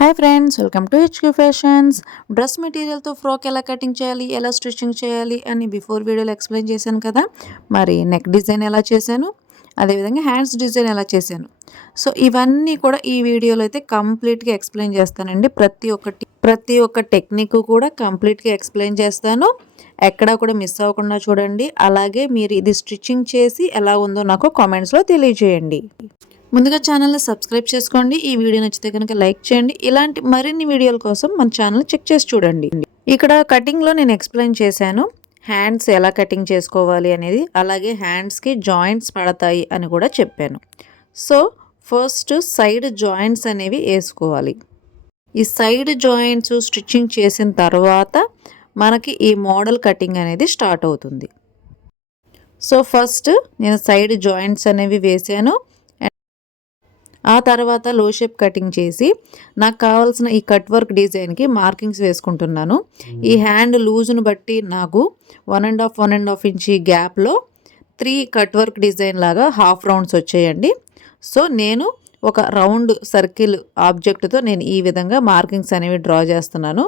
Hi friends, welcome to HQ fashions. Dress మెటీరియల్తో frock ఎలా cutting చేయాలి, ఎలా స్టిచ్చింగ్ చేయాలి అని బిఫోర్ వీడియోలో ఎక్స్ప్లెయిన్ చేశాను కదా. మరి నెక్ డిజైన్ ఎలా చేశాను, అదేవిధంగా హ్యాండ్స్ డిజైన్ ఎలా చేశాను. సో ఇవన్నీ కూడా ఈ వీడియోలో అయితే కంప్లీట్గా ఎక్స్ప్లెయిన్ చేస్తానండి. ప్రతి ఒక్క టెక్నిక్ కూడా కంప్లీట్గా ఎక్స్ప్లెయిన్ చేస్తాను. ఎక్కడా కూడా మిస్ అవ్వకుండా చూడండి. అలాగే మీరు ఇది స్టిచ్చింగ్ చేసి ఎలా ఉందో నాకు కామెంట్స్లో తెలియజేయండి. ముందుగా ఛానల్ని సబ్స్క్రైబ్ చేసుకోండి. ఈ వీడియో నచ్చితే కనుక లైక్ చేయండి. ఇలాంటి మరిన్ని వీడియోల కోసం మన ఛానల్ చెక్ చేసి చూడండి. ఇక్కడ కటింగ్లో నేను ఎక్స్ప్లెయిన్ చేశాను హ్యాండ్స్ ఎలా కటింగ్ చేసుకోవాలి అనేది, అలాగే హ్యాండ్స్కి జాయింట్స్ పడతాయి అని కూడా చెప్పాను. సో ఫస్ట్ సైడ్ జాయింట్స్ అనేవి వేసుకోవాలి. ఈ సైడ్ జాయింట్స్ స్టిచ్చింగ్ చేసిన తర్వాత మనకి ఈ మోడల్ కటింగ్ అనేది స్టార్ట్ అవుతుంది. సో ఫస్ట్ నేను సైడ్ జాయింట్స్ అనేవి వేసాను. ఆ తర్వాత లో షేప్ కటింగ్ చేసి నాకు కావాల్సిన ఈ కట్ వర్క్ డిజైన్కి మార్కింగ్స్ వేసుకుంటున్నాను. ఈ హ్యాండ్ లూజ్ను బట్టి నాకు 1.5 ఇంచ్ గ్యాప్లో 3 కట్ వర్క్ డిజైన్ లాగా హాఫ్ రౌండ్స్ వచ్చాయండి. సో నేను ఒక రౌండ్ సర్కిల్ ఆబ్జెక్ట్తో నేను ఈ విధంగా మార్కింగ్స్ అనేవి డ్రా చేస్తున్నాను.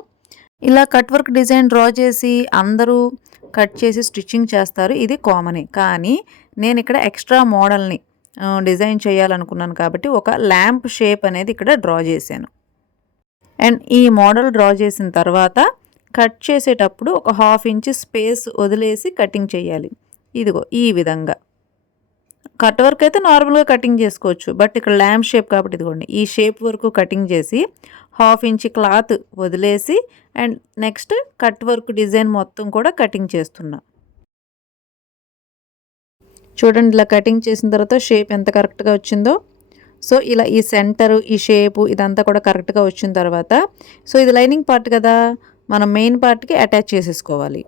ఇలా కట్ వర్క్ డిజైన్ డ్రా చేసి అందరూ కట్ చేసి స్టిచ్చింగ్ చేస్తారు, ఇది కామనే. కానీ నేను ఇక్కడ ఎక్స్ట్రా మోడల్ని డిజైన్ చేయాలనుకున్నాను కాబట్టి ఒక ల్యాంప్ షేప్ అనేది ఇక్కడ డ్రా చేశాను. అండ్ ఈ మోడల్ డ్రా చేసిన తర్వాత కట్ చేసేటప్పుడు ఒక 1/2 ఇంచ్ స్పేస్ వదిలేసి కటింగ్ చేయాలి. ఇదిగో ఈ విధంగా. కట్ వర్క్ అయితే నార్మల్గా కటింగ్ చేసుకోవచ్చు, బట్ ఇక్కడ ల్యాంప్ షేప్ కాబట్టి ఇదిగోండి ఈ షేప్ వరకు కటింగ్ చేసి 1/2 ఇంచ్ క్లాత్ వదిలేసి and next cut work design మొత్తం కూడా కటింగ్ చేస్తున్నా. చూడండి ఇలా కటింగ్ చేసిన తర్వాత షేప్ ఎంత కరెక్ట్గా వచ్చిందో. సో ఇలా ఈ సెంటరు, ఈ షేపు ఇదంతా కూడా కరెక్ట్గా వచ్చిన తర్వాత సో ఇది లైనింగ్ పార్ట్ కదా, మనం మెయిన్ పార్ట్కి అటాచ్ చేసేసుకోవాలి.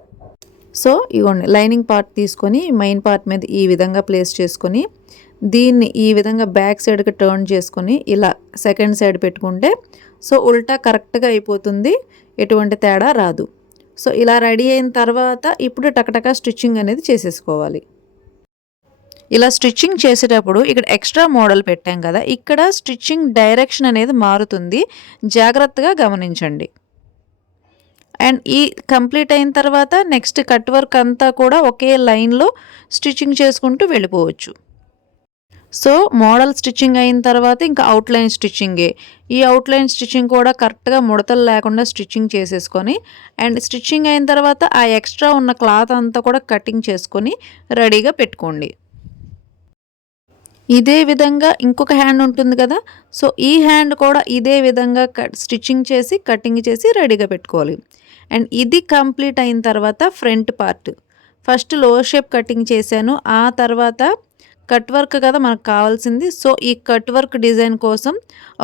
సో ఇవ్వండి లైనింగ్ పార్ట్ తీసుకొని మెయిన్ పార్ట్ మీద ఈ విధంగా ప్లేస్ చేసుకొని దీన్ని ఈ విధంగా బ్యాక్ సైడ్కి టర్న్ చేసుకొని ఇలా సెకండ్ సైడ్ పెట్టుకుంటే సో ఉల్టా కరెక్ట్గా అయిపోతుంది, ఎటువంటి తేడా రాదు. సో ఇలా రెడీ అయిన తర్వాత ఇప్పుడు టకటకా స్టిచ్చింగ్ అనేది చేసేసుకోవాలి. ఇలా స్టిచ్చింగ్ చేసేటప్పుడు ఇక్కడ ఎక్స్ట్రా మోడల్ పెట్టాం కదా, ఇక్కడ స్టిచ్చింగ్ డైరెక్షన్ అనేది మారుతుంది, జాగ్రత్తగా గమనించండి. అండ్ ఈ కంప్లీట్ అయిన తర్వాత నెక్స్ట్ కట్ వర్క్ అంతా కూడా ఒకే లైన్లో స్టిచ్చింగ్ చేసుకుంటూ వెళ్ళిపోవచ్చు. సో మోడల్ స్టిచ్చింగ్ అయిన తర్వాత ఇంకా అవుట్లైన్ స్టిచ్చింగే. ఈ అవుట్లైన్ స్టిచ్చింగ్ కూడా కరెక్ట్గా ముడతలు లేకుండా స్టిచ్చింగ్ చేసేసుకొని అండ్ స్టిచ్చింగ్ అయిన తర్వాత ఆ ఎక్స్ట్రా ఉన్న క్లాత్ అంతా కూడా కటింగ్ చేసుకొని రెడీగా పెట్టుకోండి. ఇదే విధంగా ఇంకొక హ్యాండ్ ఉంటుంది కదా, సో ఈ హ్యాండ్ కూడా ఇదే విధంగా స్టిచ్చింగ్ చేసి కటింగ్ చేసి రెడీగా పెట్టుకోవాలి. అండ్ ఇది కంప్లీట్ అయిన తర్వాత ఫ్రంట్ పార్ట్ ఫస్ట్ లో షేప్ కటింగ్ చేశాను. ఆ తర్వాత కట్ వర్క్ కదా మనకు కావాల్సింది. సో ఈ కట్ వర్క్ డిజైన్ కోసం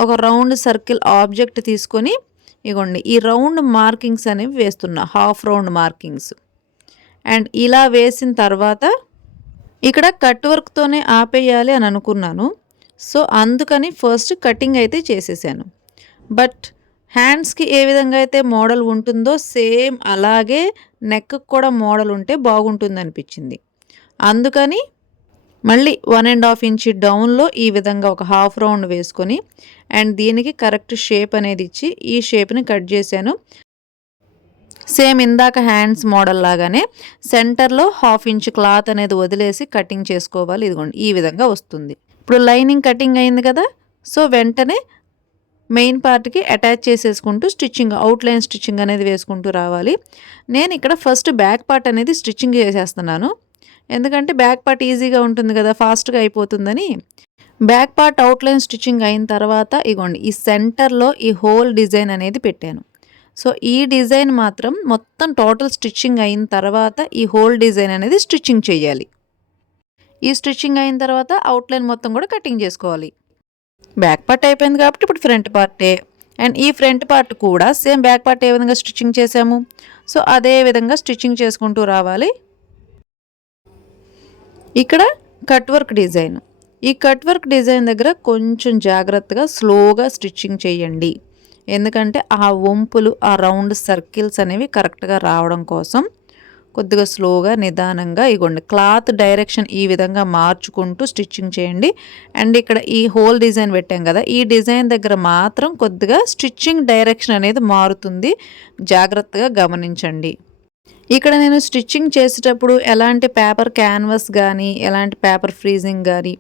ఒక రౌండ్ సర్కిల్ ఆబ్జెక్ట్ తీసుకొని ఇగోండి ఈ రౌండ్ మార్కింగ్స్ అనేవి వేస్తున్నా, హాఫ్ రౌండ్ మార్కింగ్స్. అండ్ ఇలా వేసిన తర్వాత ఇక్కడ కట్ వర్క్తోనే ఆపేయాలి అని అనుకున్నాను. సో అందుకని ఫస్ట్ కటింగ్ అయితే చేసేసాను. బట్ హ్యాండ్స్కి ఏ విధంగా అయితే మోడల్ ఉంటుందో సేమ్ అలాగే నెక్కి కూడా మోడల్ ఉంటే బాగుంటుంది అనిపించింది. అందుకని మళ్ళీ 1.5 ఇంచ్ డౌన్లో ఈ విధంగా ఒక హాఫ్ రౌండ్ వేసుకొని అండ్ దీనికి కరెక్ట్ షేప్ అనేది ఇచ్చి ఈ షేప్ని కట్ చేశాను. సేమ్ ఇందాక హ్యాండ్స్ మోడల్ లాగానే సెంటర్లో 1/2 ఇంచ్ క్లాత్ అనేది వదిలేసి కటింగ్ చేసుకోవాలి. ఇదిగోండి ఈ విధంగా వస్తుంది. ఇప్పుడు లైనింగ్ కటింగ్ అయింది కదా, సో వెంటనే మెయిన్ పార్ట్కి అటాచ్ చేసేసుకుంటూ స్టిచ్చింగ్ అవుట్లైన్ స్టిచ్చింగ్ అనేది వేసుకుంటూ రావాలి. నేను ఇక్కడ ఫస్ట్ బ్యాక్ పార్ట్ అనేది స్టిచ్చింగ్ చేసేస్తున్నాను, ఎందుకంటే బ్యాక్ పార్ట్ ఈజీగా ఉంటుంది కదా, ఫాస్ట్గా అయిపోతుందని. బ్యాక్ పార్ట్ అవుట్లైన్ స్టిచ్చింగ్ అయిన తర్వాత ఇగోండి ఈ సెంటర్లో ఈ హోల్ డిజైన్ అనేది పెట్టాను. సో ఈ డిజైన్ మాత్రం మొత్తం టోటల్ స్టిచ్చింగ్ అయిన తర్వాత ఈ హోల్ డిజైన్ అనేది స్టిచ్చింగ్ చేయాలి. ఈ స్టిచ్చింగ్ అయిన తర్వాత అవుట్లైన్ మొత్తం కూడా కటింగ్ చేసుకోవాలి. బ్యాక్ పార్ట్ అయిపోయింది కాబట్టి ఇప్పుడు ఫ్రంట్ పార్టే. అండ్ ఈ ఫ్రంట్ పార్ట్ కూడా సేమ్ బ్యాక్ పార్ట్ ఏ విధంగా స్టిచ్చింగ్ చేసాము సో అదే విధంగా స్టిచ్చింగ్ చేసుకుంటూ రావాలి. ఇక్కడ కట్ వర్క్ డిజైన్, ఈ కట్ వర్క్ డిజైన్ దగ్గర కొంచెం జాగ్రత్తగా స్లోగా స్టిచ్చింగ్ చేయండి, ఎందుకంటే ఆ వంపులు ఆ రౌండ్ సర్కిల్స్ అనేవి కరెక్ట్గా రావడం కోసం కొద్దిగా స్లోగా నిదానంగా ఇగోండి క్లాత్ డైరెక్షన్ ఈ విధంగా మార్చుకుంటూ స్టిచ్చింగ్ చేయండి. అండ్ ఇక్కడ ఈ హోల్ డిజైన్ పెట్టాం కదా, ఈ డిజైన్ దగ్గర మాత్రం కొద్దిగా స్టిచ్చింగ్ డైరెక్షన్ అనేది మారుతుంది, జాగ్రత్తగా గమనించండి. ఇక్కడ నేను స్టిచ్చింగ్ చేసేటప్పుడు ఎలాంటి పేపర్ క్యాన్వాస్ కానీ, ఎలాంటి పేపర్ ఫ్రీజింగ్ కానీ,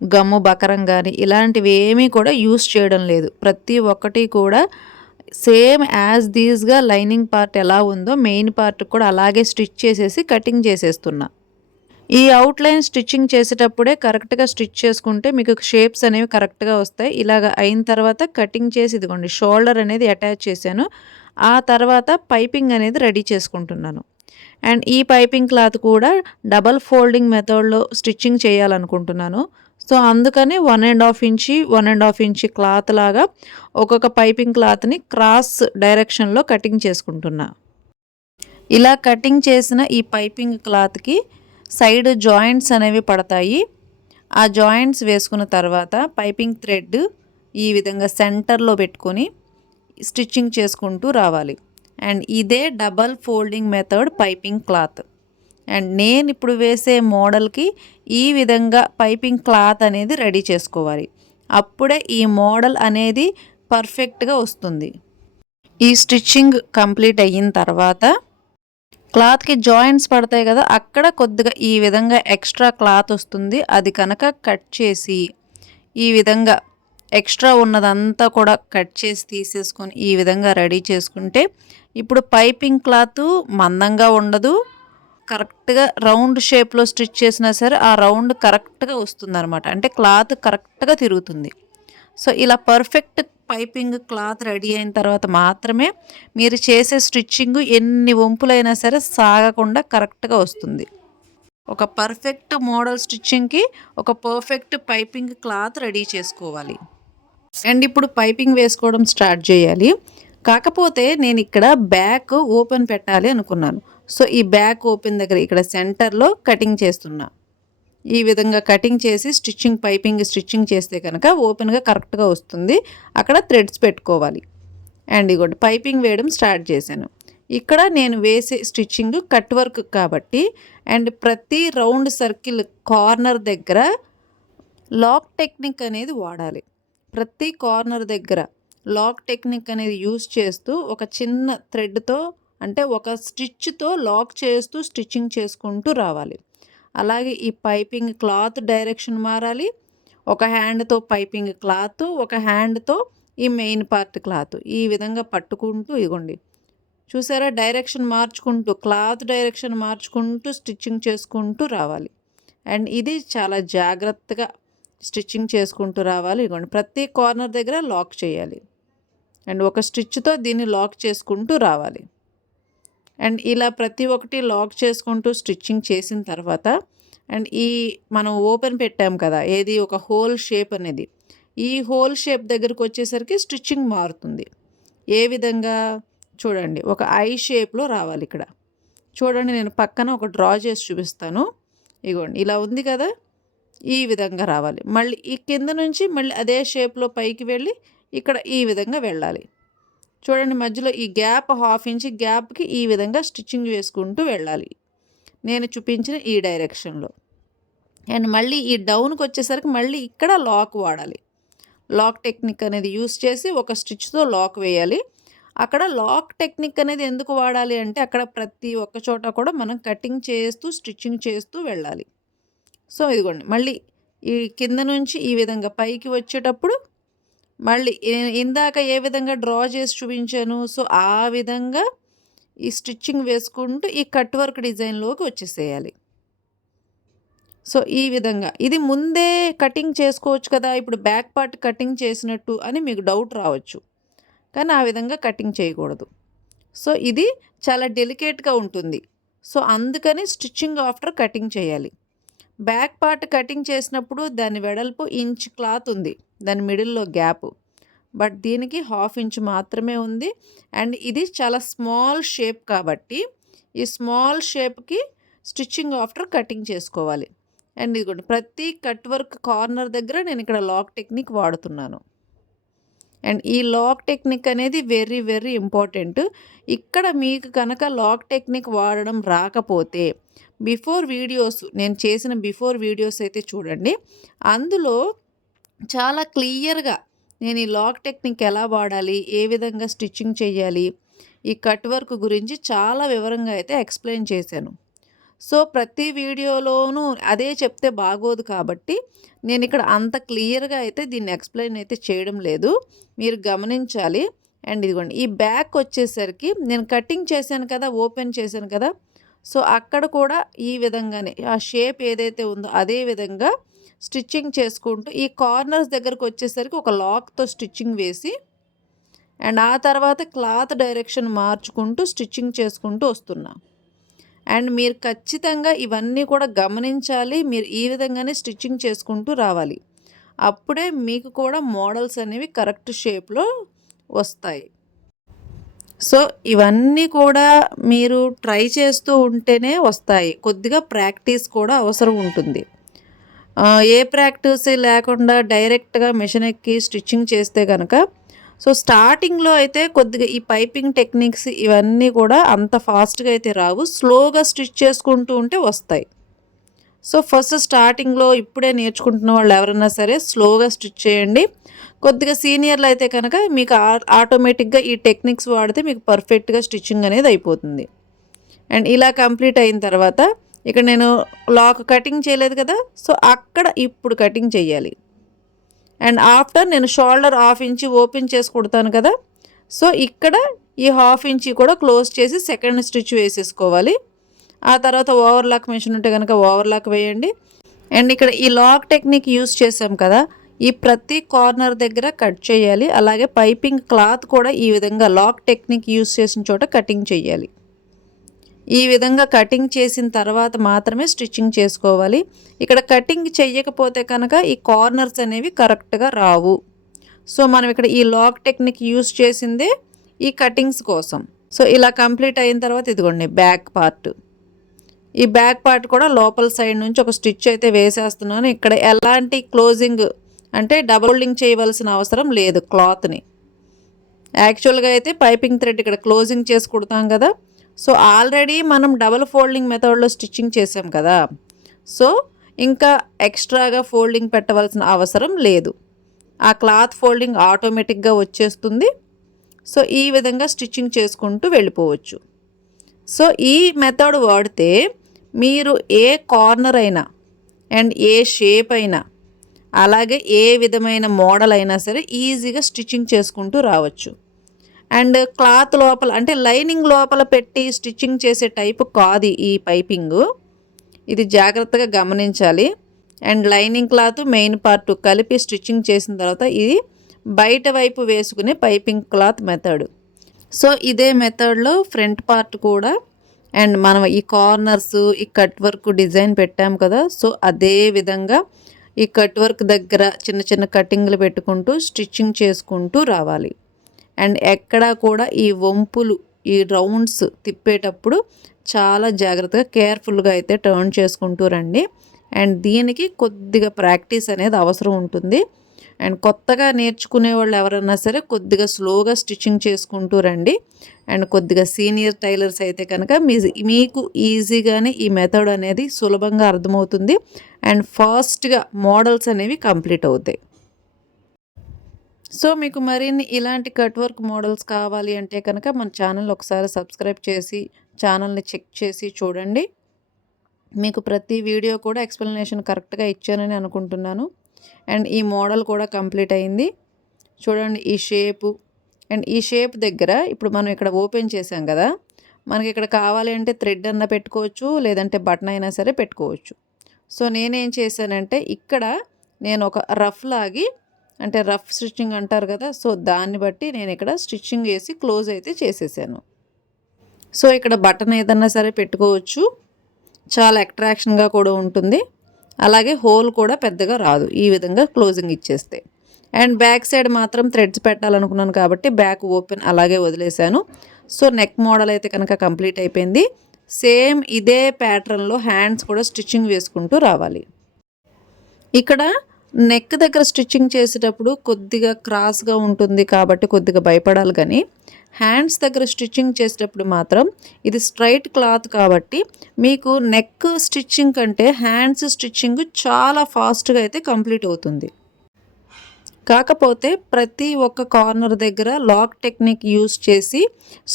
గమ్ము బకరం కానీ ఇలాంటివి ఏమీ కూడా యూస్ చేయడం లేదు. ప్రతి ఒక్కటి కూడా సేమ్ యాజ్ దీస్గా లైనింగ్ పార్ట్ ఎలా ఉందో మెయిన్ పార్ట్ కూడా అలాగే స్టిచ్ చేసేసి కటింగ్ చేసేస్తున్నా. ఈ అవుట్లైన్ స్టిచ్చింగ్ చేసేటప్పుడే కరెక్ట్గా స్టిచ్ చేసుకుంటే మీకు షేప్స్ అనేవి కరెక్ట్గా వస్తాయి. ఇలాగ అయిన తర్వాత కటింగ్ చేసి ఇదిగోండి షోల్డర్ అనేది అటాచ్ చేశాను. ఆ తర్వాత పైపింగ్ అనేది రెడీ చేసుకుంటున్నాను. అండ్ ఈ పైపింగ్ క్లాత్ కూడా డబల్ ఫోల్డింగ్ మెథడ్లో స్టిచ్చింగ్ చేయాలనుకుంటున్నాను. సో అందుకని 1.5 ఇంచి 1.5 ఇంచి క్లాత్ లాగా ఒక్కొక్క పైపింగ్ క్లాత్ని క్రాస్ డైరెక్షన్లో కటింగ్ చేసుకుంటున్నా. ఇలా కటింగ్ చేసిన ఈ పైపింగ్ క్లాత్కి సైడ్ జాయింట్స్ అనేవి పడతాయి. ఆ జాయింట్స్ వేసుకున్న తర్వాత పైపింగ్ థ్రెడ్ ఈ విధంగా సెంటర్లో పెట్టుకొని స్టిచ్చింగ్ చేసుకుంటూ రావాలి. అండ్ ఇదే double folding method piping cloth. And నేను ఇప్పుడు వేసే మోడల్కి ఈ విధంగా పైపింగ్ క్లాత్ అనేది రెడీ చేసుకోవాలి. అప్పుడే ఈ మోడల్ అనేది పర్ఫెక్ట్గా వస్తుంది. ఈ స్టిచ్చింగ్ కంప్లీట్ అయిన తర్వాత క్లాత్కి జాయింట్స్ పడతాయి కదా, అక్కడ కొద్దిగా ఈ విధంగా ఎక్స్ట్రా క్లాత్ వస్తుంది. అది కనుక కట్ చేసి ఈ విధంగా ఎక్స్ట్రా ఉన్నదంతా కూడా కట్ చేసి తీసేసుకొని ఈ విధంగా రెడీ చేసుకుంటే ఇప్పుడు పైపింగ్ క్లాత్ మందంగా ఉండదు, కరెక్ట్గా రౌండ్ షేప్లో స్టిచ్ చేసినా సరే ఆ రౌండ్ కరెక్ట్గా వస్తుంది అనమాట. అంటే క్లాత్ కరెక్ట్గా తిరుగుతుంది. సో ఇలా పర్ఫెక్ట్ పైపింగ్ క్లాత్ రెడీ అయిన తర్వాత మాత్రమే మీరు చేసే స్టిచ్చింగ్ ఎన్ని వంపులైనా సరే సాగకుండా కరెక్ట్గా వస్తుంది. ఒక పర్ఫెక్ట్ మోడల్ స్టిచ్చింగ్కి ఒక పర్ఫెక్ట్ పైపింగ్ క్లాత్ రెడీ చేసుకోవాలి. అండ్ ఇప్పుడు పైపింగ్ వేసుకోవడం స్టార్ట్ చేయాలి. కాకపోతే నేను ఇక్కడ బ్యాక్ ఓపెన్ పెట్టాలి అనుకున్నాను. సో ఈ బ్యాక్ ఓపెన్ దగ్గర ఇక్కడ సెంటర్లో కటింగ్ చేస్తున్నా. ఈ విధంగా కటింగ్ చేసి పైపింగ్ స్టిచ్చింగ్ చేస్తే కనుక ఓపెన్గా కరెక్ట్గా వస్తుంది. అక్కడ థ్రెడ్స్ పెట్టుకోవాలి. అండ్ ఇగోండి పైపింగ్ వేయడం స్టార్ట్ చేశాను. ఇక్కడ నేను వేసే స్టిచ్చింగ్ కట్ వర్క్ కాబట్టి అండ్ ప్రతి రౌండ్ సర్కిల్ కార్నర్ దగ్గర లాక్ టెక్నిక్ అనేది వాడాలి. ప్రతి కార్నర్ దగ్గర లాక్ టెక్నిక్ అనేది యూస్ చేస్తూ ఒక చిన్న థ్రెడ్తో అంటే ఒక స్టిచ్తో లాక్ చేస్తూ స్టిచ్చింగ్ చేసుకుంటూ రావాలి. అలాగే ఈ పైపింగ్ క్లాత్ డైరెక్షన్ మారాలి. ఒక హ్యాండ్తో పైపింగ్ క్లాత్, ఒక హ్యాండ్తో ఈ మెయిన్ పార్ట్ క్లాత్ ఈ విధంగా పట్టుకుంటూ ఇగోండి చూసారా, డైరెక్షన్ మార్చుకుంటూ క్లాత్ డైరెక్షన్ మార్చుకుంటూ స్టిచ్చింగ్ చేసుకుంటూ రావాలి. అండ్ ఇది చాలా జాగ్రత్తగా స్టిచ్చింగ్ చేసుకుంటూ రావాలి. ఇగోండి ప్రతి కార్నర్ దగ్గర లాక్ చేయాలి. అండ్ ఒక స్టిచ్తో దీన్ని లాక్ చేసుకుంటూ రావాలి. అండ్ ఇలా ప్రతి ఒక్కటి లాక్ చేసుకుంటూ స్టిచ్చింగ్ చేసిన తర్వాత అండ్ ఈ మనం ఓపెన్ పెట్టాం కదా, ఏది ఒక హోల్ షేప్ అనేది, ఈ హోల్ షేప్ దగ్గరకు వచ్చేసరికి స్టిచ్చింగ్ మారుతుంది. ఏ విధంగా చూడండి, ఒక ఐ షేప్లో రావాలి. ఇక్కడ చూడండి, నేను పక్కన ఒక డ్రా చేసి చూపిస్తాను. ఇగోండి ఇలా ఉంది కదా, ఈ విధంగా రావాలి. మళ్ళీ ఈ కింద నుంచి మళ్ళీ అదే షేప్లో పైకి వెళ్ళి ఇక్కడ ఈ విధంగా వెళ్ళాలి. చూడండి మధ్యలో ఈ గ్యాప్ 1/2 ఇంచ్ గ్యాప్కి ఈ విధంగా స్టిచ్చింగ్ వేసుకుంటూ వెళ్ళాలి నేను చూపించిన ఈ డైరెక్షన్లో. అండ్ మళ్ళీ ఈ డౌన్కి వచ్చేసరికి మళ్ళీ ఇక్కడ లాక్ వాడాలి. లాక్ టెక్నిక్ అనేది యూస్ చేసి ఒక స్టిచ్తో లాక్ వేయాలి. అక్కడ లాక్ టెక్నిక్ అనేది ఎందుకు వాడాలి అంటే అక్కడ ప్రతి ఒక్క చోట కూడా మనం కటింగ్ చేస్తూ స్టిచ్చింగ్ చేస్తూ వెళ్ళాలి. సో ఇదిగోండి మళ్ళీ ఈ కింద నుంచి ఈ విధంగా పైకి వచ్చేటప్పుడు మళ్ళీ ఇందాక ఏ విధంగా డ్రా చేసి చూపించాను, సో ఆ విధంగా ఈ స్టిచ్చింగ్ వేసుకుంటూ ఈ కట్ వర్క్ డిజైన్లోకి వచ్చేసేయాలి. సో ఈ విధంగా ఇది ముందే కటింగ్ చేసుకోవచ్చు కదా, ఇప్పుడు బ్యాక్ పార్ట్ కటింగ్ చేసినట్టు అని మీకు డౌట్ రావచ్చు. కానీ ఆ విధంగా కటింగ్ చేయకూడదు. సో ఇది చాలా డెలికేట్గా ఉంటుంది. సో అందుకని స్టిచ్చింగ్ ఆఫ్టర్ కటింగ్ చేయాలి. బ్యాక్ పార్ట్ కటింగ్ చేసినప్పుడు దాని వెడల్పు ఇంచ్ క్లాత్ ఉంది, దాని మిడిల్లో గ్యాప్, బట్ దీనికి 1/2 ఇంచ్ మాత్రమే ఉంది. అండ్ ఇది చాలా స్మాల్ షేప్ కాబట్టి ఈ స్మాల్ షేప్కి స్టిచ్చింగ్ ఆఫ్టర్ కటింగ్ చేసుకోవాలి. అండ్ ఇదిగోండి ప్రతి కట్ వర్క్ కార్నర్ దగ్గర నేను ఇక్కడ లాక్ టెక్నిక్ వాడుతున్నాను. అండ్ ఈ లాక్ టెక్నిక్ అనేది వెరీ వెరీ ఇంపార్టెంట్. ఇక్కడ మీకు కనుక లాక్ టెక్నిక్ వాడడం రాకపోతే నేను చేసిన బిఫోర్ వీడియోస్ అయితే చూడండి. అందులో చాలా క్లియర్‌గా నేను ఈ లాక్ టెక్నిక్ ఎలా వాడాలి, ఏ విధంగా స్టిచ్చింగ్ చేయాలి, ఈ కట్ వర్క్ గురించి చాలా వివరంగా అయితే ఎక్స్‌ప్లెయిన్ చేశాను. సో, ప్రతి వీడియోలోనూ అదే చెప్తే బాగోదు కాబట్టి నేనిక్కడ అంత క్లియర్‌గా అయితే దీన్ని ఎక్స్‌ప్లెయిన్ అయితే చేయడం లేదు. మీరు గమనించాలి. అండ్ ఇదిగోండి ఈ బ్యాక్ వచ్చేసరికి నేను కటింగ్ చేశాను కదా! ఓపెన్ చేశాను కదా! సో, అక్కడ కూడా ఈ విధంగానే ఆ షేప్ ఏదైతే ఉందో అదే విధంగా స్టిచ్చింగ్ చేసుకుంటూ ఈ కార్నర్స్ దగ్గరకొచ్చేసరికి ఒక లాక్‌తో స్టిచ్చింగ్ వేసి అండ్ ఆ తర్వాత క్లాత్ డైరెక్షన్ మార్చుకుంటూ స్టిచ్చింగ్ చేసుకుంటూ వస్తున్నా. అండ్ మీరు ఖచ్చితంగా ఇవన్నీ కూడా గమనించాలి. మీరు ఈ విధంగానే స్టిచ్చింగ్ చేసుకుంటూ రావాలి. అప్పుడే మీకు కూడా మోడల్స్ అనేవి కరెక్ట్ షేప్‌లో వస్తాయి. సో, ఇవన్నీ కూడా మీరు ట్రై చేస్తూ ఉంటేనే వస్తాయి. కొద్దిగా ప్రాక్టీస్ కూడా అవసరం ఉంటుంది. ఏ ప్రాక్టీస్ లేకుండా డైరెక్ట్‌గా మిషన్ ఎక్కి స్టిచ్చింగ్ చేస్తే గనక సో, స్టార్టింగ్‌లో అయితే కొద్దిగా ఈ పైపింగ్ టెక్నిక్స్ ఇవన్నీ కూడా అంత ఫాస్ట్‌గా అయితే రావు. స్లోగా స్టిచ్ చేసుకుంటూ ఉంటే వస్తాయి. సో, ఫస్ట్ స్టార్టింగ్‌లో ఇప్పుడే నేర్చుకుంటున్న వాళ్ళు ఎవరైనా సరే స్లోగా స్టిచ్ చేయండి. కొద్దిగా సీనియర్‌లు అయితే కనుక మీకు ఆటోమేటిక్‌గా ఈ టెక్నిక్స్ వాడితే మీకు పర్ఫెక్ట్‌గా స్టిచ్చింగ్ అనేది అయిపోతుంది. అండ్ ఇలా కంప్లీట్ అయిన తర్వాత ఇక్కడ నేను లాక్ కటింగ్ చేయలేదు కదా! సో, అక్కడ ఇప్పుడు కటింగ్ చేయాలి. అండ్ ఆఫ్టర్ నేను షోల్డర్ 1/2 ఇంచ్ ఓపెన్ చేసి కుడతాను కదా! సో, ఇక్కడ ఈ 1/2 ఇంచ్ కూడా క్లోజ్ చేసి సెకండ్ స్టిచ్ వేసేసుకోవాలి. ఆ తర్వాత ఓవర్లాక్ మెషిన్ ఉంటే కనుక ఓవర్లాక్ వేయండి. అండ్ ఇక్కడ ఈ లాక్ టెక్నిక్ యూస్ చేసాం కదా! ఈ ప్రతి కార్నర్ దగ్గర కట్ చేయాలి. అలాగే పైపింగ్ క్లాత్ కూడా ఈ విధంగా లాక్ టెక్నిక్ యూస్ చేసిన చోట కటింగ్ చేయాలి. ఈ విధంగా కటింగ్ చేసిన తర్వాత మాత్రమే స్టిచ్చింగ్ చేసుకోవాలి. ఇక్కడ కటింగ్ చెయ్యకపోతే కనుక ఈ కార్నర్స్ అనేవి కరెక్ట్‌గా రావు. సో, మనం ఇక్కడ ఈ లాక్ టెక్నిక్ యూస్ చేసిందే ఈ కటింగ్స్ కోసం. సో, ఇలా కంప్లీట్ అయిన తర్వాత ఇదిగోండి బ్యాక్ పార్ట్. ఈ బ్యాక్ పార్ట్ కూడా లోపల సైడ్ నుంచి ఒక స్టిచ్ అయితే వేసేస్తున్నాను. ఇక్కడ ఎలాంటి క్లోజింగ్ అంటే డబుల్ ఫోల్డింగ్ చేయవలసిన అవసరం లేదు క్లాత్‌ని. యాక్చువల్‌గా అయితే పైపింగ్ థ్రెడ్ ఇక్కడ క్లోజింగ్ చేసి కుడతాం కదా! సో, ఆల్రెడీ మనం డబుల్ ఫోల్డింగ్ మెథడ్‌లో స్టిచ్చింగ్ చేసాం కదా! సో, ఇంకా ఎక్స్ట్రాగా ఫోల్డింగ్ పెట్టవలసిన అవసరం లేదు. ఆ క్లాత్ ఫోల్డింగ్ ఆటోమేటిక్‌గా వచ్చేస్తుంది. సో, ఈ విధంగా స్టిచ్చింగ్ చేసుకుంటూ వెళ్ళిపోవచ్చు. సో, ఈ మెథడ్ వాడితే మీరు ఏ కార్నర్ అయినా అండ్ ఏ షేప్ అయినా అలాగే ఏ విధమైన మోడల్ అయినా సరే ఈజీగా స్టిచ్చింగ్ చేసుకుంటూ రావచ్చు. అండ్ క్లాత్ లోపల అంటే లైనింగ్ లోపల పెట్టి స్టిచ్చింగ్ చేసే టైపు కాదు ఈ పైపింగు. ఇది జాగ్రత్తగా గమనించాలి. And lining cloth main part కలిపి స్టిచ్చింగ్ చేసిన తర్వాత ఇది బయట వైపు వేసుకునే పైపింగ్ క్లాత్ మెథడ్. సో, ఇదే మెథడ్లో ఫ్రంట్ పార్ట్ కూడా అండ్ మనం ఈ కార్నర్స్ ఈ కట్ వర్క్ డిజైన్ పెట్టాం కదా! సో, అదే విధంగా ఈ కట్ వర్క్ దగ్గర చిన్న చిన్న కటింగ్లు పెట్టుకుంటూ స్టిచ్చింగ్ చేసుకుంటూ రావాలి. అండ్ ఎక్కడా కూడా ఈ వంపులు ఈ రౌండ్స్ తిప్పేటప్పుడు చాలా జాగ్రత్తగా కేర్ఫుల్గా అయితే టర్న్ చేసుకుంటూ రండి. అండ్ దీనికి కొద్దిగా ప్రాక్టీస్ అనేది అవసరం ఉంటుంది. అండ్ కొత్తగా నేర్చుకునే వాళ్ళు ఎవరైనా సరే కొద్దిగా స్లోగా స్టిచ్చింగ్ చేసుకుంటూ రండి. అండ్ కొద్దిగా సీనియర్ టైలర్స్ అయితే కనుక మీకు ఈజీగానే ఈ మెథడ్ అనేది సులభంగా అర్థమవుతుంది. అండ్ ఫాస్ట్గా మోడల్స్ అనేవి కంప్లీట్ అవుతాయి. సో, మీకు మరిన్ని ఇలాంటి కట్ వర్క్ మోడల్స్ కావాలి అంటే కనుక మన ఛానల్ ఒకసారి సబ్స్క్రైబ్ చేసి ఛానల్ని చెక్ చేసి చూడండి. మీకు ప్రతి వీడియో కూడా ఎక్స్ప్లెనేషన్ కరెక్ట్‌గా ఇచ్చానని అనుకుంటున్నాను. అండ్ ఈ మోడల్ కూడా కంప్లీట్ అయింది. చూడండి ఈ షేపు అండ్ ఈ షేప్ దగ్గర ఇప్పుడు మనం ఇక్కడ ఓపెన్ చేసాం కదా! మనకి ఇక్కడ కావాలి అంటే థ్రెడ్ అన్నా పెట్టుకోవచ్చు. లేదంటే బటన్ అయినా సరే పెట్టుకోవచ్చు. సో, నేనేం చేశానంటే ఇక్కడ నేను ఒక రఫ్ లాగి అంటే రఫ్ స్టిచ్చింగ్ అంటారు కదా! సో, దాన్ని బట్టి నేను ఇక్కడ స్టిచ్చింగ్ వేసి క్లోజ్ అయితే చేసేసాను. సో, ఇక్కడ బటన్ ఏదన్నా సరే పెట్టుకోవచ్చు. చాలా అట్రాక్షన్‌గా కూడా ఉంటుంది. అలాగే హోల్ కూడా పెద్దగా రాదు. ఈ విధంగా క్లోజింగ్ ఇచ్చేస్తే. అండ్ బ్యాక్ సైడ్ మాత్రం థ్రెడ్స్ పెట్టాలనుకున్నాను కాబట్టి బ్యాక్ ఓపెన్ అలాగే వదిలేశాను. సో, నెక్ మోడల్ అయితే కనుక కంప్లీట్ అయిపోయింది. సేమ్ ఇదే ప్యాటర్న్‌లో హ్యాండ్స్ కూడా స్టిచ్చింగ్ వేసుకుంటూ రావాలి. ఇక్కడ నెక్ దగ్గర స్టిచ్చింగ్ చేసేటప్పుడు కొద్దిగా క్రాస్గా ఉంటుంది కాబట్టి కొద్దిగా భయపడాలి, కానీ హ్యాండ్స్ దగ్గర స్టిచ్చింగ్ చేసేటప్పుడు మాత్రం ఇది స్ట్రైట్ క్లాత్ కాబట్టి మీకు నెక్ స్టిచ్చింగ్ కంటే హ్యాండ్స్ స్టిచ్చింగ్ చాలా ఫాస్ట్గా అయితే కంప్లీట్ అవుతుంది. కాకపోతే ప్రతి ఒక్క కార్నర్ దగ్గర లాక్ టెక్నిక్ యూస్ చేసి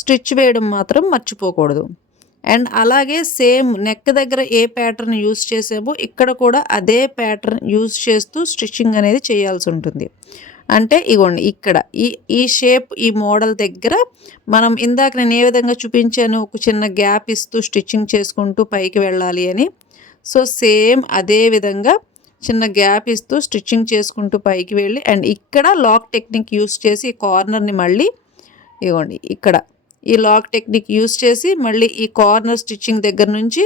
స్టిచ్ వేయడం మాత్రం మర్చిపోకూడదు. అండ్ అలాగే సేమ్ నెక్ దగ్గర ఏ ప్యాటర్న్ యూస్ చేసామో ఇక్కడ కూడా అదే ప్యాటర్న్ యూస్ చేస్తూ స్టిచ్చింగ్ అనేది చేయాల్సి ఉంటుంది. అంటే ఇగోండి ఇక్కడ ఈ షేప్ ఈ మోడల్ దగ్గర మనం ఇందాక నేను ఏ విధంగా చూపించాను, ఒక చిన్న గ్యాప్ ఇస్తూ స్టిచ్చింగ్ చేసుకుంటూ పైకి వెళ్ళాలి అని. సో సేమ్ అదే విధంగా చిన్న గ్యాప్ ఇస్తూ స్టిచ్చింగ్ చేసుకుంటూ పైకి వెళ్ళి అండ్ ఇక్కడ లాక్ టెక్నిక్ యూస్ చేసి ఈ కార్నర్ని మళ్ళీ ఇవ్వండి ఇక్కడ ఈ లాక్ టెక్నిక్ యూస్ చేసి మళ్ళీ ఈ కార్నర్ స్టిచ్చింగ్ దగ్గర నుంచి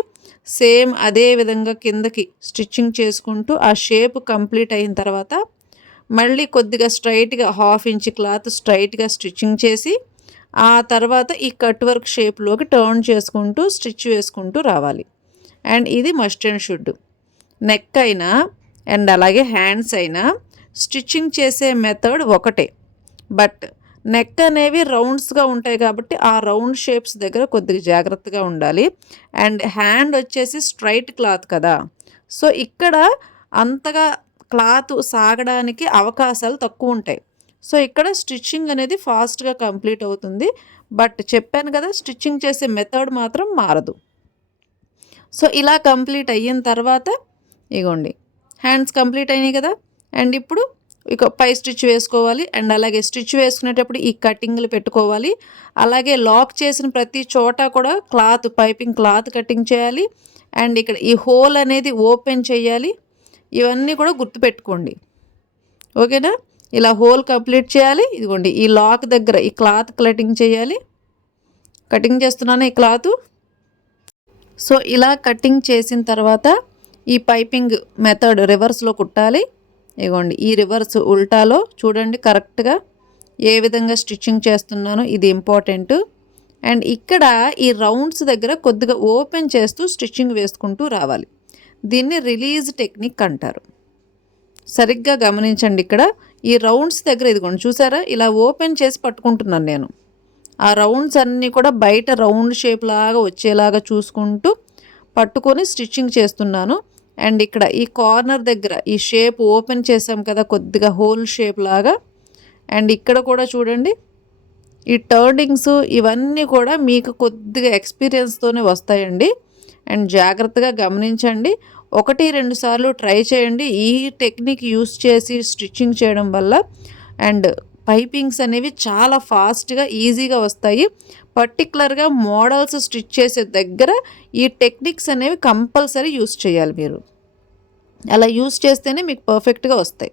సేమ్ అదే విధంగా కిందకి స్టిచ్చింగ్ చేసుకుంటూ ఆ షేప్ కంప్లీట్ అయిన తర్వాత మళ్ళీ కొద్దిగా స్ట్రైట్గా 1/2 ఇంచ్ క్లాత్ స్ట్రైట్గా స్టిచ్చింగ్ చేసి ఆ తర్వాత ఈ కట్ వర్క్ షేప్లోకి టర్న్ చేసుకుంటూ స్టిచ్ వేసుకుంటూ రావాలి. అండ్ ఇది మస్ట్ అండ్ షుడ్. నెక్ అయినా అండ్ అలాగే హ్యాండ్స్ అయినా స్టిచ్చింగ్ చేసే మెథడ్ ఒకటే, బట్ నెక్ అనేవి రౌండ్స్గా ఉంటాయి కాబట్టి ఆ రౌండ్ షేప్స్ దగ్గర కొద్దిగా జాగ్రత్తగా ఉండాలి. అండ్ హ్యాండ్ వచ్చేసి స్ట్రైట్ క్లాత్ కదా, సో ఇక్కడ అంతగా క్లాత్ సాగడానికి అవకాశాలు తక్కువ ఉంటాయి. సో ఇక్కడ స్టిచ్చింగ్ అనేది ఫాస్ట్గా కంప్లీట్ అవుతుంది. బట్ చెప్పాను కదా, స్టిచ్చింగ్ చేసే మెథడ్ మాత్రం మారదు. సో ఇలా కంప్లీట్ అయిన తర్వాత ఇగోండి హ్యాండ్స్ కంప్లీట్ అయినాయి కదా, అండ్ ఇప్పుడు ఇక పై స్టిచ్ వేసుకోవాలి. అండ్ అలాగే స్టిచ్ వేసుకునేటప్పుడు ఈ కటింగ్లు పెట్టుకోవాలి. అలాగే లాక్ చేసిన ప్రతి చోట కూడా క్లాత్ పైపింగ్ క్లాత్ కటింగ్ చేయాలి. అండ్ ఇక్కడ ఈ హోల్ అనేది ఓపెన్ చేయాలి. ఇవన్నీ కూడా గుర్తుపెట్టుకోండి, ఓకేనా. ఇలా హోల్ కంప్లీట్ చేయాలి. ఇదిగోండి ఈ లాక్ దగ్గర ఈ క్లాత్ కటింగ్ చేయాలి. కటింగ్ చేస్తున్నాను ఈ క్లాత్. సో ఇలా కటింగ్ చేసిన తర్వాత ఈ పైపింగ్ మెథడ్ రివర్స్లో కుట్టాలి. ఇగోండి ఈ రివర్స్ ఉల్టాలో చూడండి కరెక్ట్గా ఏ విధంగా స్టిచ్చింగ్ చేస్తున్నానో ఇది ఇంపార్టెంట్. అండ్ ఇక్కడ ఈ రౌండ్స్ దగ్గర కొద్దిగా ఓపెన్ చేస్తూ స్టిచ్చింగ్ వేసుకుంటూ రావాలి. దీన్ని రిలీజ్ టెక్నిక్ అంటారు. సరిగ్గా గమనించండి, ఇక్కడ ఈ రౌండ్స్ దగ్గర ఇదిగోండి చూసారా, ఇలా ఓపెన్ చేసి పట్టుకుంటున్నాను నేను. ఆ రౌండ్స్ అన్నీ కూడా బయట రౌండ్ షేప్ లాగా వచ్చేలాగా చూసుకుంటూ పట్టుకొని స్టిచ్చింగ్ చేస్తున్నాను. అండ్ ఇక్కడ ఈ కార్నర్ దగ్గర ఈ షేప్ ఓపెన్ చేసాం కదా కొద్దిగా హోల్ షేప్ లాగా, అండ్ ఇక్కడ కూడా చూడండి ఈ టర్నింగ్స్ ఇవన్నీ కూడా మీకు కొద్దిగా ఎక్స్పీరియన్స్తోనే వస్తాయండి. అండ్ జాగ్రత్తగా గమనించండి, 1-2 సార్లు ట్రై చేయండి ఈ టెక్నిక్ యూస్ చేసి స్టిచ్చింగ్ చేయడం వల్ల. అండ్ పైపింగ్స్ అనేవి చాలా ఫాస్ట్గా ఈజీగా వస్తాయి. పర్టికులర్గా మోడల్స్ స్టిచ్ చేసే దగ్గర ఈ టెక్నిక్స్ అనేవి కంపల్సరీ యూస్ చేయాలి మీరు. అలా యూస్ చేస్తేనే మీకు పర్ఫెక్ట్గా వస్తాయి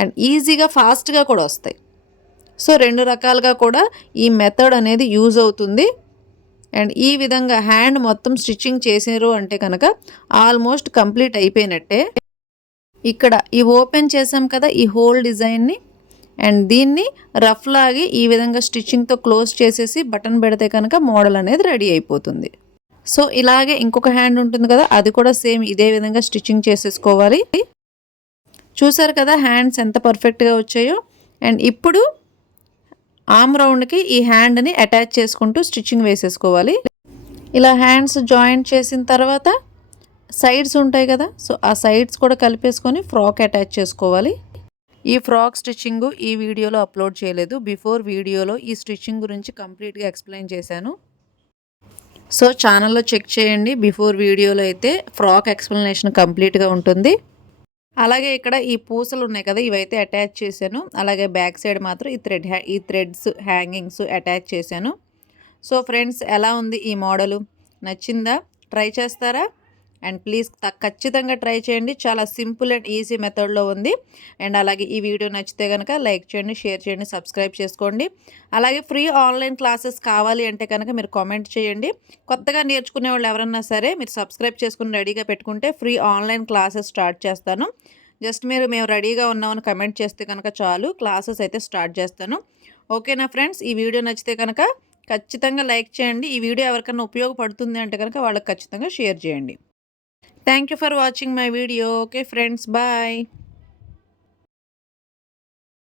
అండ్ ఈజీగా ఫాస్ట్గా కూడా వస్తాయి. సో 2 రకాలుగా కూడా ఈ మెథడ్ అనేది యూజ్ అవుతుంది. అండ్ ఈ విధంగా హ్యాండ్ మొత్తం స్టిచ్చింగ్ చేసారు అంటే కనుక ఆల్మోస్ట్ కంప్లీట్ అయిపోయినట్టే. ఇక్కడ ఈ ఓపెన్ చేసాం కదా ఈ హోల్ డిజైన్ని, అండ్ దీన్ని రఫ్ లాగి ఈ విధంగా స్టిచ్చింగ్తో క్లోజ్ చేసేసి బటన్ పెడితే కనుక మోడల్ అనేది రెడీ అయిపోతుంది. సో ఇలాగే ఇంకొక హ్యాండ్ ఉంటుంది కదా, అది కూడా సేమ్ ఇదే విధంగా స్టిచ్చింగ్ చేసేసుకోవాలి. చూసారు కదా హ్యాండ్స్ ఎంత పర్ఫెక్ట్గా వచ్చాయో. అండ్ ఇప్పుడు ఆర్మ్ రౌండ్కి ఈ హ్యాండ్ని అటాచ్ చేసుకుంటూ స్టిచ్చింగ్ వేసేసుకోవాలి. ఇలా హ్యాండ్స్ జాయింట్ చేసిన తర్వాత సైడ్స్ ఉంటాయి కదా, సో ఆ సైడ్స్ కూడా కలిపేసుకొని ఫ్రాక్ అటాచ్ చేసుకోవాలి. ఈ ఫ్రాక్ స్టిచ్చింగ్ ఈ వీడియోలో అప్లోడ్ చేయలేదు. బిఫోర్ వీడియోలో ఈ స్టిచ్చింగ్ గురించి కంప్లీట్గా ఎక్స్ప్లెయిన్ చేశాను. సో ఛానల్లో చెక్ చేయండి. బిఫోర్ వీడియోలో అయితే ఫ్రాక్ ఎక్స్ప్లెనేషన్ కంప్లీట్గా ఉంటుంది. అలాగే ఇక్కడ ఈ పూసలు ఉన్నాయి కదా, ఇవైతే అటాచ్ చేశాను. అలాగే బ్యాక్ సైడ్ మాత్రం ఈ థ్రెడ్స్ హ్యాంగింగ్స్ అటాచ్ చేశాను. సో ఫ్రెండ్స్, ఎలా ఉంది ఈ మోడలు? నచ్చిందా? ట్రై చేస్తారా? అండ్ ప్లీజ్ ఖచ్చితంగా ట్రై చేయండి. చాలా సింపుల్ అండ్ ఈజీ మెథడ్లో ఉంది. అండ్ అలాగే ఈ వీడియో నచ్చితే కనుక లైక్ చేయండి, షేర్ చేయండి, సబ్స్క్రైబ్ చేసుకోండి. అలాగే ఫ్రీ ఆన్లైన్ క్లాసెస్ కావాలి అంటే కనుక మీరు కామెంట్ చేయండి. కొత్తగా నేర్చుకునే వాళ్ళు ఎవరన్నా సరే మీరు సబ్స్క్రైబ్ చేసుకుని రెడీగా పెట్టుకుంటే ఫ్రీ ఆన్లైన్ క్లాసెస్ స్టార్ట్ చేస్తాను. జస్ట్ మేము రెడీగా ఉన్నామని కమెంట్ చేస్తే కనుక చాలు, క్లాసెస్ అయితే స్టార్ట్ చేస్తాను. ఓకేనా ఫ్రెండ్స్? ఈ వీడియో నచ్చితే కనుక ఖచ్చితంగా లైక్ చేయండి. ఈ వీడియో ఎవరికైనా ఉపయోగపడుతుంది అంటే కనుక వాళ్ళకి ఖచ్చితంగా షేర్ చేయండి. Thank you for watching my video. Okay friends, bye.